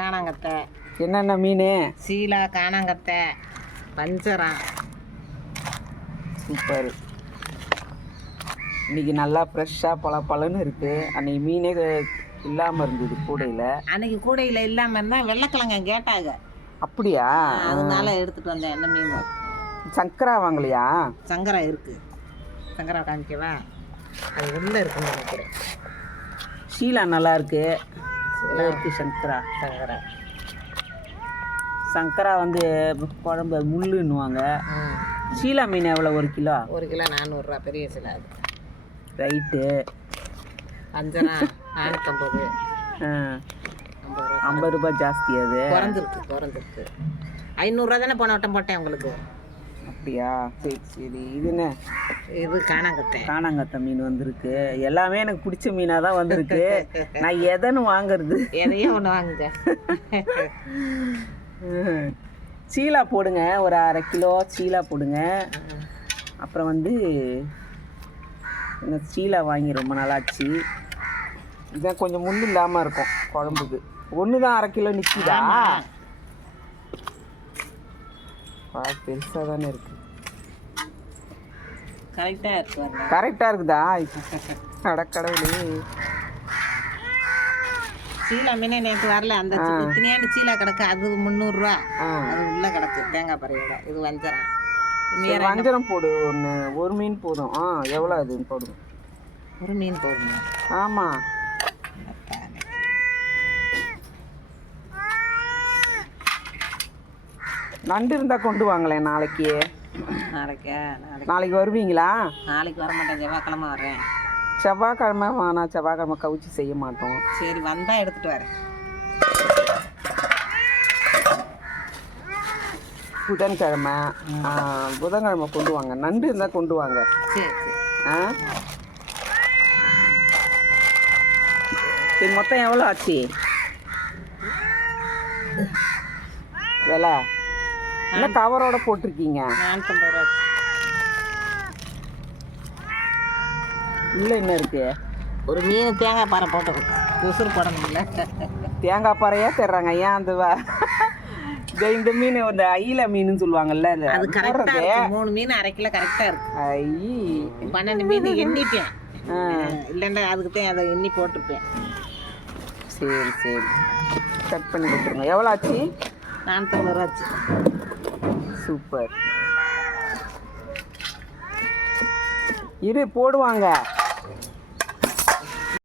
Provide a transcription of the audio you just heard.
காணாங்கத்தை. என்னென்ன மீன்? சீலா காணாங்கத்தை பஞ்சரம் சூப்பர். இன்னைக்கு நல்லா ஃப்ரெஷ்ஷாக பல பலன்னு இருக்கு. அன்னைக்கு மீனே இல்லாமல் இருந்தது கூடையில். அன்னைக்கு கூடையில் இல்லாமல் இருந்தால் வெள்ளைக்கிழங்க கேட்டாங்க. அப்படியா? அதனால எடுத்துட்டு வந்தேன் என்ன மீன். சங்கரா வாங்கலையா? சங்கரா இருக்கு. சங்கரா காமிக்கவா? அது உள்ள இருக்குன்னு நினைக்கிறேன். ஷீலா நல்லா இருக்கு. இருக்கு சங்கரா சங்கரா. சங்கரா வந்து குழம்பு முள்ளுன்னுவாங்க. ஷீலா மீன் எவ்வளோ ஒரு கிலோ? ஒரு கிலோ நானூறுரூவா பெரிய சில அது. ரைட்டு. அஞ்சனா நானூற்றம்பது ஐம்பது ரூபாய் ஜாஸ்தி அது. குறைஞ்சிருக்கு குறைஞ்சிருக்கு. ஐநூறுரூவா தானே போன வட்டம் போட்டேன் உங்களுக்கு? அப்படியா? சரி சரி. இது என்ன? இது காணாங்கத்தை காணாங்கத்த மீன் வந்திருக்கு. எல்லாமே எனக்கு பிடிச்ச மீனாக தான் வந்திருக்கு. நான் எதன்னு வாங்குறது? எதையோ ஒன்று வாங்குங்க. சீலா போடுங்க. ஒரு அரை கிலோ சீலா போடுங்க. அப்புறம் வந்து இந்த சீலா வாங்கி ரொம்ப நாளாச்சு. இதான் கொஞ்சம் முள் இல்லாமல் இருக்கும் குழம்புக்கு. ஒன்று தான் அரை கிலோ நிற்கிதா பெருசாக தானே இருக்கு. கரெக்டாக இருக்கு கரெக்டாக இருக்குதா? அடக்கடவுளே சீலா மீனே நேற்று வரல. அந்த குத்தினியாண்டு சீலா கிடக்கு அது முந்நூறுரூவா. அது உள்ள கிடக்கு தேங்காய் பறையோட. இது வஞ்சரம். சரி, வஞ்சரம் போடு ஒன்று ஒரு மீன் போதும். ஆ எவ்வளோ அது? போடுங்க ஒரு மீன் போடுங்க ஆமாம் நண்டு இருந்தால் கொண்டு வாங்களேன் நாளைக்கு. நாளைக்கா நாளைக்கு. வருவீங்களா? நாளைக்கு வர மாட்டேன் செவ்வாய்க்கிழமை வரேன். செவ்வாய்க்கிழமை வேணாம் செவ்வாய்க்கிழமை கவிச்சு செய்ய மாட்டோம். சரி வந்தா எடுத்துட்டு வரேன். புதன்கிழமை புதன்கிழமை கொண்டு வாங்க. நண்டு இருந்தால் கொண்டு வாங்க. சரி சரி. ஆ? இது மொத்தம் எவ்வளோ ஆச்சு? விலை? என்ன கவரோட போட்டிருக்கீங்க? உள்ள என்ன இருக்கு? ஒரு மீன் தேங்காய் பாறை போட்டு உசுறு போடணும்ல. தேங்காய் பாறையா தர்றாங்க? ஏன் அந்த இந்த மீன் இந்த ஐல மீன் சொல்லுவாங்கல்ல அது? கரெக்டா மூணு மீன் அரை கிலோ கரெக்டா இருக்கு. ஐ பன்னெண்டு மீன் எண்ணிட்டேன் ஆ, இல்லைண்டா அதுக்கு தான் அதை எண்ணி போட்டிருப்பேன். சரி சரி. கட் பண்ணி கொடுத்துருங்க. எவ்வளோ ஆச்சு? நானூற்றம்பது ரூபா ஆச்சு. சூப்பர். இரு போடுவாங்க.